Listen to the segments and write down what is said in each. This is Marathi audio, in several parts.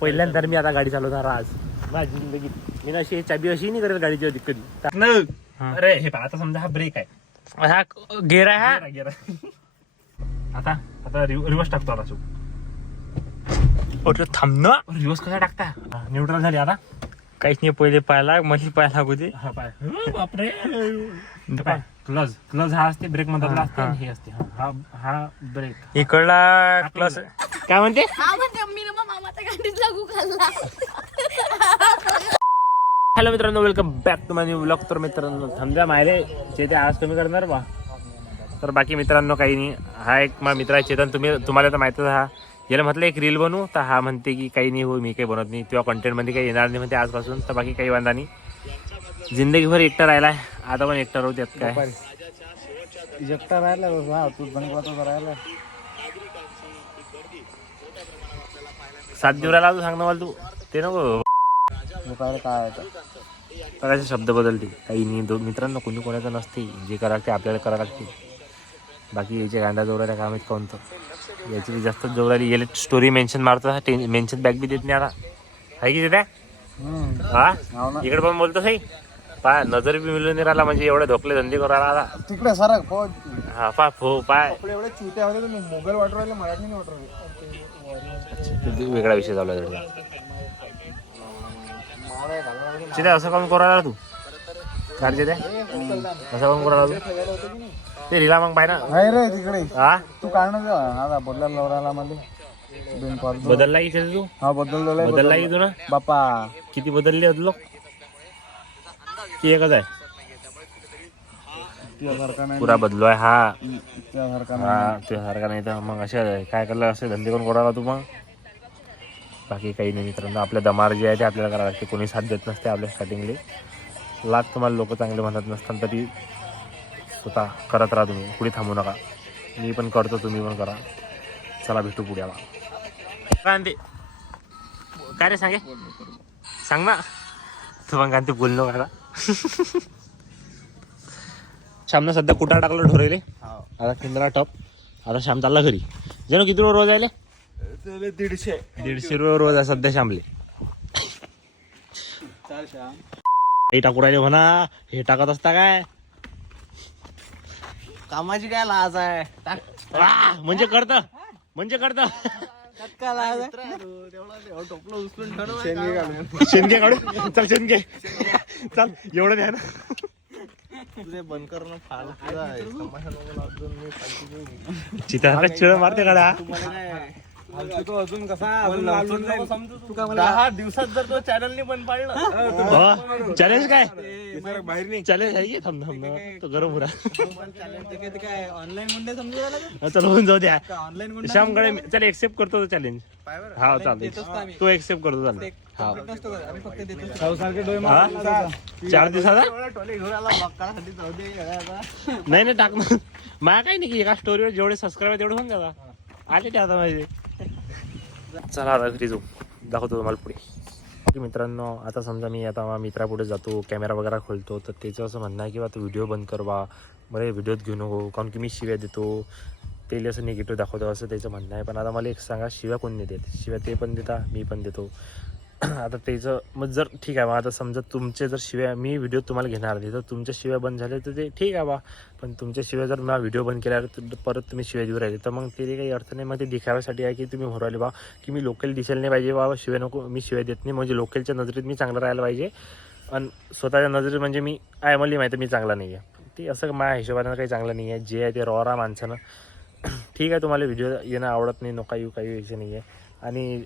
पहिल्यांदा मी आता गाडी चालवणार आज माझी जिंदगी. मी अशी चाबी अशी नाही करेल गाडीची कधी. अरे हे आता समजा हा ब्रेक आहे, हा गेअर आहे, हा गेअर आता आता रिवर्स टाकतो आता. थांबणं. रिवर्स कसा टाकता? न्यूट्रल झाली आता. काहीच नाही, पहिले पाहायला मशी पाहायला होते. हा पाय बापरे. क्लच क्लच हा असते ब्रेक मधला असते आणि हे असते हा हा ब्रेक इकडला क्लच. काय म्हणते? हॅलो मित्रांनो, welcome back to my new vlog. तर मित्रांनो थांबल्या मायले चेते आज कमी करणार बा. तर बाकी मित्रांनो काही नाही. हा एक माझा मित्र आहे चेतन, तुम्हाला तर माहितच. हा याला म्हटलं एक रील बनवू, तर हा म्हणते की काही नाही हो, मी काही बनवत नाही, तेव्हा कंटेंटमध्ये काही येणार नाही म्हणते आजपासून. तर बाकी काही वांधा नाही, जिंदगीभर एकटा राहिलाय, आता पण एकटा राहू त्यात काय. एकटा राहिला तू बनवायचा राहिला. 7 दिवसाला तू सांग ना मला, तू ते नको काय प्रकारचे शब्द बदलते. काही नाही मित्रांनो, कोणी कोणाचं नसते, जे करा ते आपल्याला करा लागते. बाकी याच्या गांडा जोरायला काम आहेत कोणतं, याची जास्त जोराली याला स्टोरी मेन्शन मारतो, मेन्शन बॅक बी देत नाही आता. आहे की त्या हा इकडे पण बोलतो सही पाय, नजर बी मिळून नाही राहिला, म्हणजे एवढे धोकले धंदे करू राहिला तिकडे सर. हा पा फो पाय एवढे चुत्या होते, तुम्ही मोबाईल वाटर राहिले, मराठी नाही वाटर राहिले. वेगळा विषय झाला चिते. असं काम करू राहिला तू कार चिते, असं काम करू राहिला तू. ते रिला मग पाय ना नाही रे तिकडे. हा तू काय ना बदलायला लावला मध्ये बदलला की तू. हा बदलला की तू ना बापा. किती बदलले अदलो की एकच आहे पुरा बदलो आहे हा. हा तुझ्यासारखा नाही तर मग असे काय करलं, असे धंदे करून कोणाला तू मग. बाकी काही नाही मित्रांनो, आपल्या दमार जे आहे ते आपल्याला करावं लागते. कोणी साथ देत नसते आपल्या स्टार्टिंगले. लाख तुम्हाला लोक चांगले म्हणत नसताना तरी स्वतः करत राहा तुम्ही, पुढे थांबू नका. मी पण करतो, तुम्ही पण करा. चला भेटू पुढे आला काय ते. काय रे सांगे सांग ना तू मग. ते बोललो का श्यामनं सध्या कुठं टाकलं ढोरेले आता किंद्रा टप. आता श्याम चालला घरी. जणू किती रोज आले? 150 रुपये रोज आहे सध्या श्यामले. हे टाकू राहिले म्हणा, हे टाकत असता काय कामाची काय लाज आहे. म्हणजे करत म्हणजे करत शेंगे काढू. चल शेंगे चल, एवढं द्या ना. बंद करणं चिता चिळ मारते काढा. अजून कसा 10 दिवसात जर तो चॅनल नाही बंद पाडलं. चॅलेंज काय बाहेर नाही. चॅलेंज आहे की थांब थांब तो गरम उरा. काय ऑनलाईन मुंडे समजू चल होऊन जाऊ द्या. ऑनलाईन श्यामकडे चल एक्सेप्ट करतो चॅलेंज. हा चालेल, तू एक्सेप्ट करतो चालेल. हा 4 दिवसाचा नाही नाही टाक ना. मला काही नाही की एका स्टोरीवर जेवढे सबस्क्राईबर तेवढे होऊन जाता. आले ते आता माझे. चला आता घरी जाऊ, दाखवतो तुम्हाला पुढे. मित्रांनो आता समजा मी आता मित्रापुढे जातो, कॅमेरा वगैरे खोलतो, तर त्याचं असं म्हणणं आहे की बा तू व्हिडिओ बंद कर बा, बरं व्हिडिओत घेऊ नको, कारण की मी शिव्या देतो, तेले असं निगेटिव्ह दाखवतो, असं त्याचं म्हणणं आहे. पण आता मला एक सांगा, शिव्या कोण नाही देत? शिव्या ते पण देता, मी पण देतो. आता त्याचं मग जर ठीक आहे बा, आता समजा तुमचे जर शिव्या मी व्हिडिओ तुम्हाला घेणार नाही, तर तुमच्या शिव्या बंद झाल्या तर ते ठीक आहे बा. पण तुमच्या शिव्या जर मला व्हिडिओ बंद केल्यावर परत तुम्ही शिव्या देऊ राहिले, तर मग ते काही अर्थ नाही. मग ते दिखाव्यासाठी आहे की तुम्ही म्हणू राहिले बा की मी लोकल दिसायला नाही पाहिजे बाबा, शिव्या नको, मी शिव्या देत नाही, म्हणजे लोकलच्या नजरेत मी चांगलं राहायला पाहिजे. आणि स्वतःच्या नजरेत म्हणजे मी आहे, मला माहिती मी चांगला नाही आहे. ते असं माझ्या हिशोबानं काही चांगलं नाही आहे. जे आहे ते रॉरा माणसानं. ठीक आहे, तुम्हाला व्हिडिओ येणं आवडत नाही, नका येऊ, काही विषय नाही आहे. आणि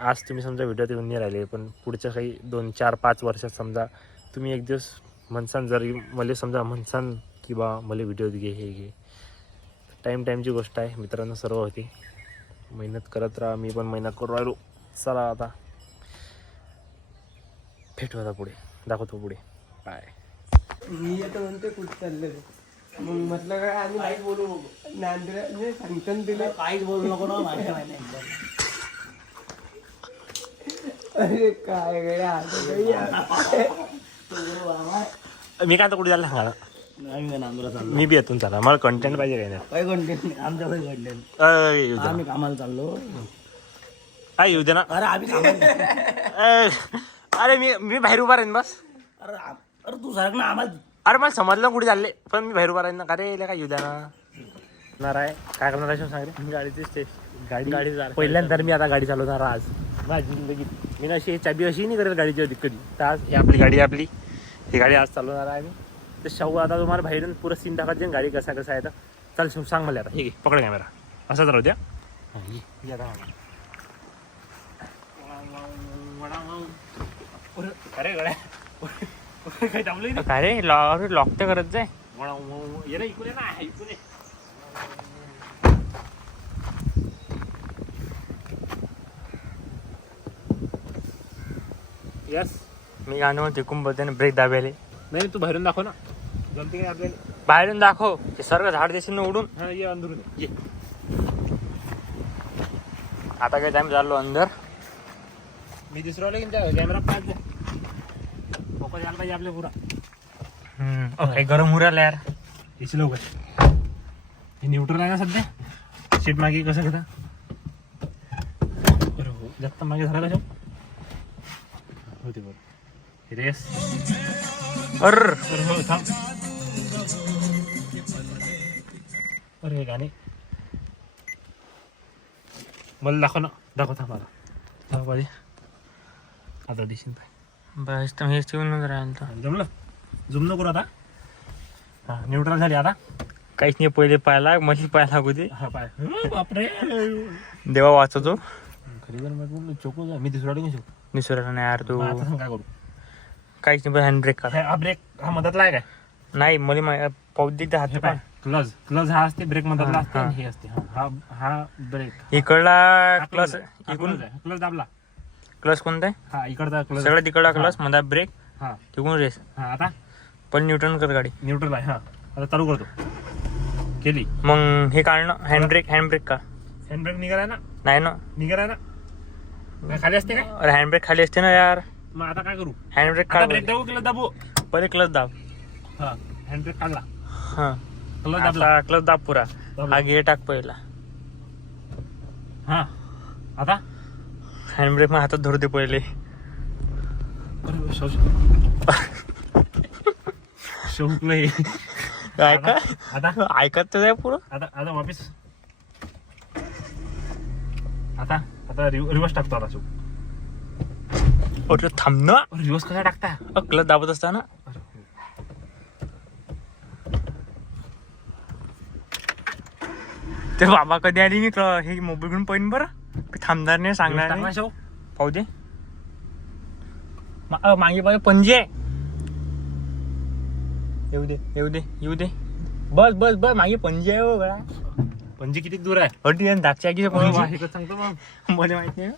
आज तुम्ही समजा व्हिडिओत येऊन नाही राहिले, पण पुढच्या काही 2, 4, 5 वर्षात समजा तुम्ही एक दिवस म्हणसान, जरी मला समजा म्हणसान की बा मला व्हिडिओत घे, हे घे. टाईमची गोष्ट आहे मित्रांनो, सर्व होती. मेहनत करत राहा, मी पण मेहनत करू राहिलो. चला आता भेटू, आता पुढे दाखवतो पुढे. बाय. मी आता म्हणते कुठं चालले, मग म्हटलं काय आम्ही नाही बोलू, नांद्रे सांगतात दिले काहीच बोलू नको ना. अरे काय गड्या, मी काय आता कुठे जायला सांगा, मी बी येतून चला, मला कंटेंट पाहिजे. काही नाही काय कंटेंट आमच्याकडे कंटेंट, आम्ही कामाला चाललो. काय येऊ दे ना. अरे आम्ही अरे मी बाहेर उभा राहीन बस. अरे तू सरक ना आम्हाला. अरे मला समजलं कुठे चालले पण मी बाहेर उभा राहीन ना. अरे काय येऊ द्या ना. आहे काय करणार आहे सांग रे. गाडीची गाडी पहिल्यांदा मी आता गाडी चालवणार आज माझी जिंदगीत. मी ना अशी चाबी अशी नाही करेल गाडीची अधिक कधी. तर आज ही आपली गाडी आपली ही गाडी आज चालवणार आहे मी. तर शाहू आता तुम्हाला बाहेरून पुरं सीन दाखवायचे गाडी कसा आहे. तर चल शाहू सांग मला आता. हे घे पकड कॅमेरा असाच राहू द्या. अरे गड्या काय जमलं काय रे लॉक तर करत जाय. ये रे इकडे ना इकडे. यस मी गाणं तिकून बोलते ना ब्रेक दाबायले. नाही तू बाहेरून दाखव ना जमते काय आपल्याला. बाहेरून दाखव ते सर्व झाड देशील ना उडून. हा ये अंदरून ये. आता काय टाइम झालो अंदर. मी दुसरा की त्या कॅमेरा पाच द्या फोकस यायला पाहिजे आपल्या पुरा. काही गरम होऊ राहिला यार. याची लवकर हे न्यूट्रल आहे ना सध्या. सीट मागे कसं घेता. हो जास्त मागे झाला कशा होते बरं. रेस अर हो थांब. अरे हे गाणे मला दाखव थांब मला दाखव पाहिजे. आता दिशीन पाय बस तर हेच येऊन राहिलं. जमलं झुम नको आता. हा न्यूट्रल झाली आता. काहीच नाही पहिले पाहायला मधी पाहायला लागू दे. हा पाय बापरे देवा वाचवतो. खरी जर मग चोको जा. मी दुसरा घेऊ शकतो. निसर्गाला नाही यार तू. आता काय करू. काहीच नाही हँड ब्रेक कर. हा ब्रेक हा मधातला आहे काय. नाही मला पाऊस दे हात पाय. क्लज हा असते ब्रेक मधातला असते हा. आणि हे असते. हा हा ब्रेक इकडला क्लच इकडून क्लज दाबला. क्लच कोणता आहे. हा इकडचा क्लज सगळ्यात तिकडला क्लच मध्ये ब्रेक हा तिकडून रेस. हा आता पण न्यूट्रन कर गाडी. न्यूट्रल आहे. हा आता चालू करतो. केली मग हे काढणं हँड ब्रेक का. हँड ब्रेक निघालाय ना. नाही ना. निघालाय ना. काय खाली असते काय. अरे हँड ब्रेक खाली असते ना यार. मग आता काय करू. हँड ब्रेक आता काढ ब्रेक दाबू क्लज दाबू. पहिले क्लच दाब. हा हँड ब्रेक काढला. हा क्लज दाबला. आता क्लच दाब पुरा. दाबला. हा गिअर टाक पहिला. हा आता हँड ब्रेक मग हातात धरू दे पहिले. शौक नाही. काय का आता ऐकत तर पुरं. आता वापिस. आता रिवर्स टाकतो आता चूक. म्हटलं थांब ना. रिवर्स कसा टाकता. क्लच दाबत असताना. ते बाबा कधी आली मी हे मोबाईल घेऊन पहिन बरं. थांबणार नाही सांगणार नाही. पाहू दे मागे पाहिजे पणजी आहे. येऊ दे बस मागे पणजी आहे. हो गळा पणजी किती दूर आहे. अटी दागच्या की पणजी हे सांगतो मग. मला माहित नाही.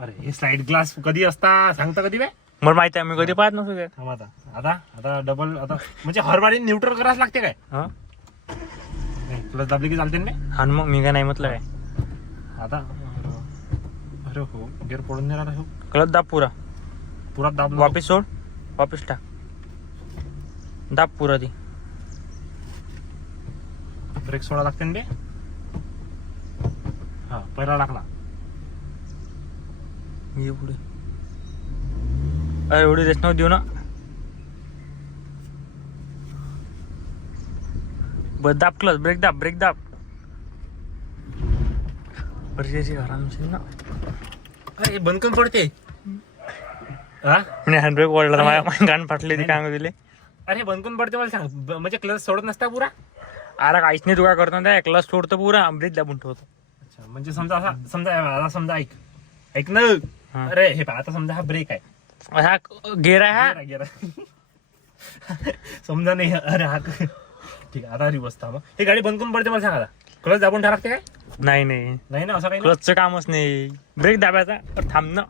अरे हे स्लाइड ग्लास कधी असता सांगता कधी काय. मला माहिती आहे मी कधी पाहत नसतो त्यात. थांब आता डबल आता म्हणजे हर बारी न्यूट्रल करावं लागते काय. हा प्लस दाबले की चालते ना. हा मग मी काय नाही म्हटलं काय. आता अरे हो गिअर पडून नाही राहिला. क्लच दाब पुरा दाब. वापिस सोड. वापिस टाक. दाब पुरा ती. ब्रेक सोडा लागते ना. हा पहिला टाकला. ये पुढे. अरे एवढी रेस नव्हती देऊ ना. बस दाब क्लच ब्रेक दाब. अरे आरामशीर ना. अरे बंद करून पडते. हा म्हणजे हँड ब्रेक ओढला माझ्या गाण फाटले ती काय दिले. अरे बंद करून पडते मला सांग. म्हणजे क्लच सोडत नसता पुरा. अरे काहीच नाही तू काय करतो ना. क्लच सोडतो पुरा ब्रेक दाबून ठेवतो. अच्छा म्हणजे समजा ऐक ना. हा. अरे हे पहा आता समजा हा ब्रेक आहे. हा गेअर आहे हा. गेला समजा नाही. अरे हा ठीक आहे. आता रिवर्स थांब. हे गाडी बंद करून पडते मला सांगा. क्लच दाबून ठरकते काय. नाही ना असं काही क्लचचं कामच नाही. ब्रेक दाबायचा पण थांब ना.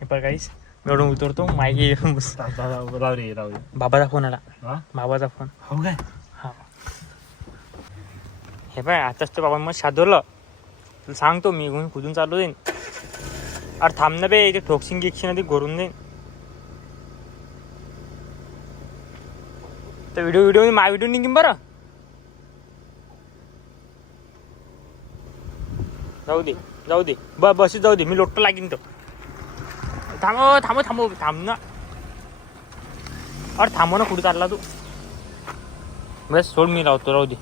हे पण काहीच एवढं उतरतो मागे. राव रे. बाबाचा फोन आला. हा बाबाचा फोन. हो काय. हा हे पाय आताच तर बाबा मग शादवलं. तुला सांगतो मी कुठून चालू देईन. अरे थांब ना बे. इथे ठोकसिंग गिक्सिंग आधी घरून देईन. तर व्हिडिओ माझा व्हिडिओ निघीन बरं. जाऊ दे. जाऊ दे बशीत जाऊ दे, मी लोटतो लागीन तो. थांब ना. अरे थांबव ना, कुठे चालला तू? बस सोड, मी लावतो, राहू दे.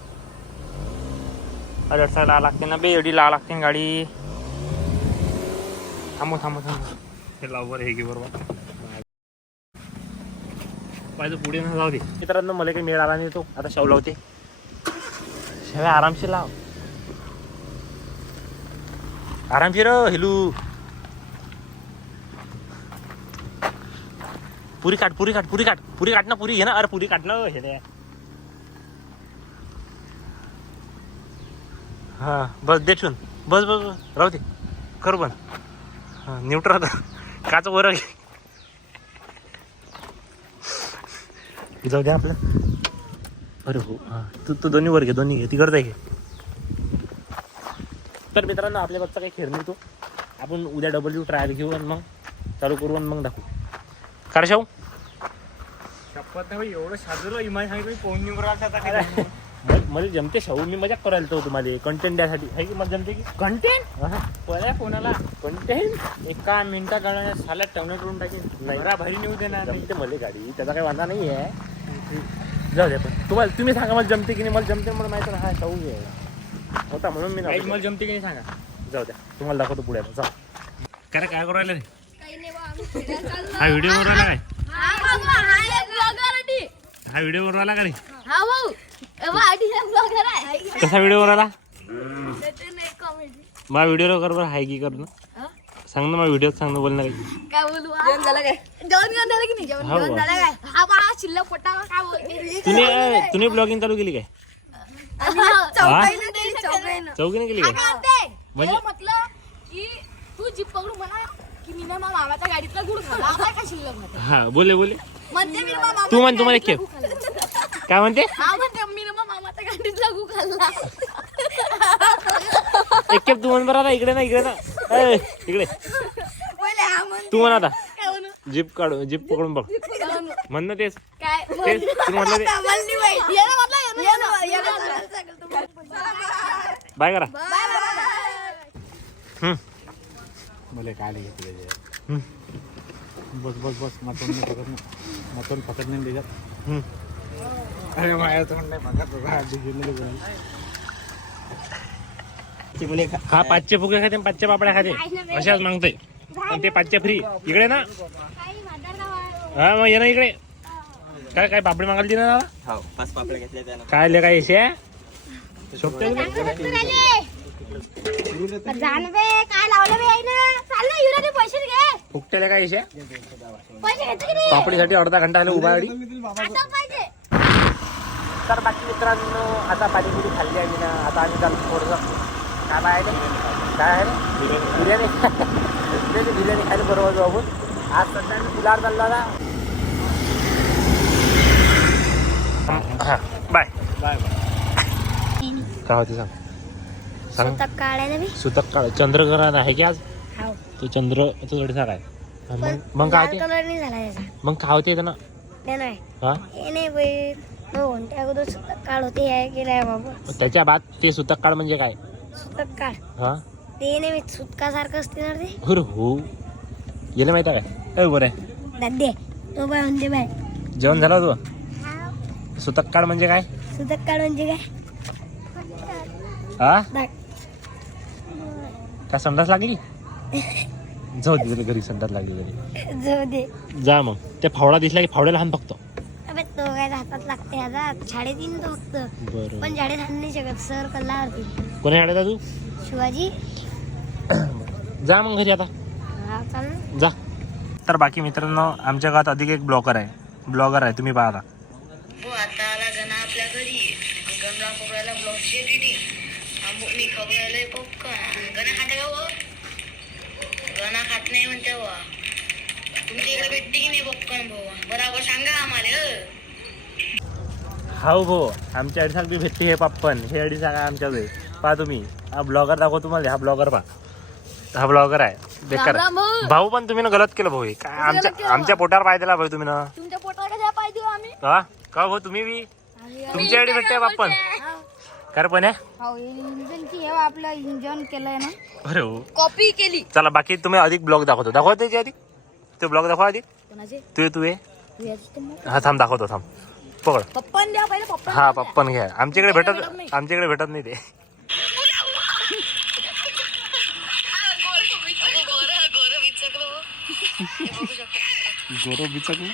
अरे अडसा ला लागते ना बे, एवढी ला लागते ना गाडी. थांबव हे लाव बरं, हे घे बरोबर पाहिजे पुढे ना, जाऊ दे. मित्रांनो मला काही मेळ आला नाही, तो आता शव लावते. शेव्या आरामशीर लाव, आरामशीर हेलू. पुरी काट ना, पुरी घे ना. अरे पुरी काट ना हे रे. हा बस देचून, बस राहू दे, कर पण. हा न्यूट्रल आता काच वर घे. जाऊ दे आपलं. अरे हो हा, तू दोन्ही वर घे, दोन्ही घे, तिकडचं आहे घे. तर मित्रांनो आपल्या बच्चा काही खेळ नाही तो. आपण उद्या डब्ल्यू ट्रायल घेऊ आणि मग चालू करू आणि मग दाखवू. काय शाहू? शपथ नाही एवढं साजलं इमान सांगितलं फोन निवडून आता. मला जमते शाहू, मी मजाक करायला तो तुम्हाला कंटेंट द्यासाठी आहे की. मला जमते की कंटेंट पहिल्या फोनाला कंटेंट एका मिनिटात गाड्या साला टर्मिनेट करून टाकेन. नाही बरा भारी नेऊ देणार नाही. जमते मला गाडी, त्याचा काही वांधा नाही आहे. जाऊ द्या, पण तुम्ही सांगा मला जमते की नाही. मला जमते म्हणून माहिती ना, हा शाहू आहे होता म्हणून मी काही मला जमते की नाही सांगा. जाऊ द्या, तुम्हाला दाखवतो पुढे. जा काय करू राहिले रे? हा हा व्हिडिओ बनवून राहिला काय? हा व्हिडिओ बनवून राहिला का रे? कसा व्हिडिओ बनवला? माझ्या व्हिडिओ कर बरं, हाय की कर ना. सांग ना माझ्या व्हिडिओ, सांग ना, बोल ना काही. काय बोलू? जेवण झालं काय? जेवण झालं की नाही? जेवण झालं काय? हा बा शिल्लक पोटाला काय बोलते? तुम्ही ब्लॉगिंग चालू केली काय? चौकीने केली काय? म्हणजे? म्हटलं की तू जीप पकडू म्हणा की मी ना मामाच्या गाडीतला गुड खाल्ला. आता काय शिल्लक मध्ये? हा बोले म्हणजे मी मामा तू म्हण, तुम्हाला खेळ काय म्हणते? हा म्हणते मी ना मामाच्या गाडीतला गु खाल्ला. एक खेप तू म्हण बरं आता. इकडे ना इकडे पहिले हा म्हणते. तू म्हण आता. काय म्हणू? जीप पकडून बघ, म्हण ना तेच. काय तेच तू म्हटलं ते. म्हणली बाई. ये ना म्हटलं, ये ना. बाय करा. मला काय घेतलं हम्म. बस मतोन पकड नाही त्याच्यात. हम्म. अरे माझ्या तोंड नाही पकड. हा 5चे फुगे खाते, 5चे पापड्या खाते, अशाच मागते. आणि ते 5चे फ्री. इकडे ना, हा मग ये ना इकडे. काय पापडी मागायला ना दादा? 5 पापड्या घेतल्या त्याला. काय ले काय इशे शोभते जानवे काय लावलं बे आई ना? चाललं युराने पैसे घे. फुकटेले काय इशे? पैसे घेते की नाही? पापडीसाठी अर्धा घंटा आला उभा गाडी. आता पाहिजे. तर बाकी मित्रांनो आता पाणीपुरी खाल्ली आम्ही ना. आता आम्ही चालू थोडंसं काय आहे बिर्याणी. बिर्याणी खायला बरोबर जाऊ आपण. आज सध्या तुलार चालला ना. बाय काय होते सांग. सुतक काळ चंद्रग्रहण आहे की आज? तो चंद्र तो थोडीसा काय मग काय होते? कलर नाही झाला त्याचा. मग काय होते ना? नाही हा हे नाही बाई. कोणत्या अगोदर सुतक काढ होते हे की नाही बाबा? त्याच्या बाद ते सुतक काळ म्हणजे काय? सुतक काढ हा ते नाही सुतकासारखं असते ना ते. अरे हो, गेलं माहिती आहे काय? बरं आहे. दादे तो बाय म्हणते बाय. जेवण झालं तू? सुतक काळ म्हणजे काय? सुतक काढ म्हणजे काय? हा दाख. काय संडास लागली? जाऊ दे तुला घरी संडास लागली घरी. जाऊ दे. जा मग. ते फावडा दिसला की फावड्याला हाण फक्त. अबे तो काय हातात लागते ह्याचा. शाळेत येईन तो फक्त. बरं पण शाळेत हाण नाही शकत. सर कल्लावरती. कोणी शाळेत तू? शिवाजी. जा मग घरी आता. हा चाल ना. जा. तर बाकी मित्रांनो आमच्या गावात अधिक एक ब्लॉगर आहे तुम्ही पाहा. हो आता आला गणा आपल्या घरी. गणला खोबऱ्याला ब्लॉगची एडिटिंग. मी खोबऱ्याला पॉपकॉर्न. गणा खाते का हो? गणा खात नाही म्हणते हो. तुमच्या इकडे भेटते की नाही पॉपकॉर्न भाऊ? बरोबर सांगा आम्हाला. हाऊ भाऊ आमच्या अडीसाक बी भेटते हे पाप्पन. हे अडीसाक आहे आमच्याकडे. पहा तुम्ही हा ब्लॉगर दाखव तुम्हाला. हा ब्लॉगर पहा. हा ब्लॉगर आहे बेकार. भाऊ पण तुम्ही ना गलत केलं भाऊ. काय आमच्या पोटावर पाय दिला भाऊ तुम्ही ना. तुमच्या पोटाला कशा पाहिजे आम्ही? हा का भाऊ तुम्ही बी तुमच्याकडे भेटते पाप्पन. खरं पण आहे हो इंजनची हे आपलं इंजन केलंय ना अरे हो कॉपी केली चला बाकी तुम्ही अधिक ब्लॉग दाखवतो त्याची आधी ते ब्लॉग दाखवा आधी कोणाचे तू ये हा थांब दाखवतो थांब पकड पप्पान द्या पहिले पप्पा हा पप्पन घ्या आमच्याकडे भेटत नाही ते गोरो बिचकलं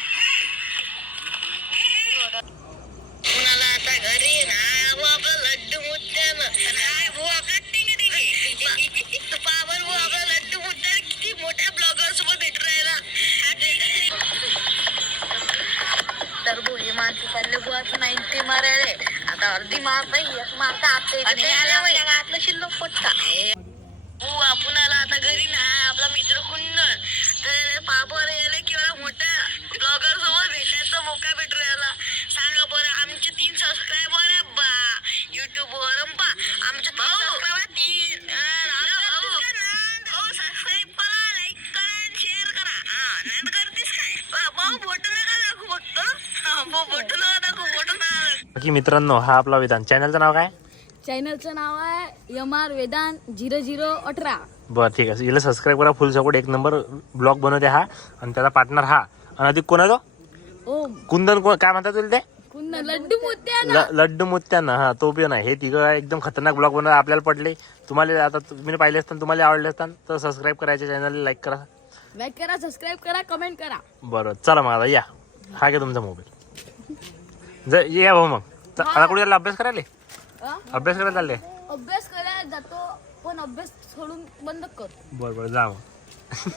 कुणाला आता घरी ना वो आपलं लड्डू मुत्त्यानं नाही वो आपलं टिंग टिंग पावर वो आपला लड्डू मुत्त्यानं किती मोठ्या ब्लॉगर सोबत भेटून राहिला तर भो हे माणसं चालले बुवाचं 90 मारायले आता अर्धी मार नाही एक मारता आतलं शिल्लक पटका हो आपणाला आता घरी ना आपला मित्र कुंदन तर पापर यायला किंवा मोठ्या ब्लॉगर सोबत भेटायचा मोका भेटू राहिला सांगा बरं आमचे 3 सबस्क्रायबर आहे बा युट्यूब वर पा आमचे भाऊ सबस्क्राईब करा लाईक करा आणि शेअर करा नाही करतेस काय भाऊ फोटो नका दाखवू फक्त भाऊ फोटो नका दाखवू फोटो नका बाकी मित्रांनो हा आपला विधान चॅनलचं नाव काय चॅनलचं नाव आहे MR वेदांत 0018 बरं ठीक आहे हिला सबस्क्राईब करा फुल सपोर्ट एक नंबर ब्लॉग बनवते हा आणि त्याचा पार्टनर हा आणि अधिक कोण आहे तो ओ कुंदन कोण काय म्हणतात तुला ते कुंदन लड्डू मोत्या लड्डू मुत्त्यांना हा तो पण आहे हे तिघं एकदम खतरनाक ब्लॉग बनवतात आपल्याला पडले तुम्हाला आता तुम्ही पाहिले असताना तुम्हाला आवडले असताना तर सबस्क्राईब करायचे चॅनलला लाईक करा लाईक करा सबस्क्राईब करा कमेंट करा बरं चला मग आता या हा घ्या तुमचा मोबाईल या भाऊ मग आता कुठे चालला अभ्यास करायला अभ्यास करायला चालले अभ्यास करायला जातो पण अभ्यास सोडून बंद कर बरं जा मग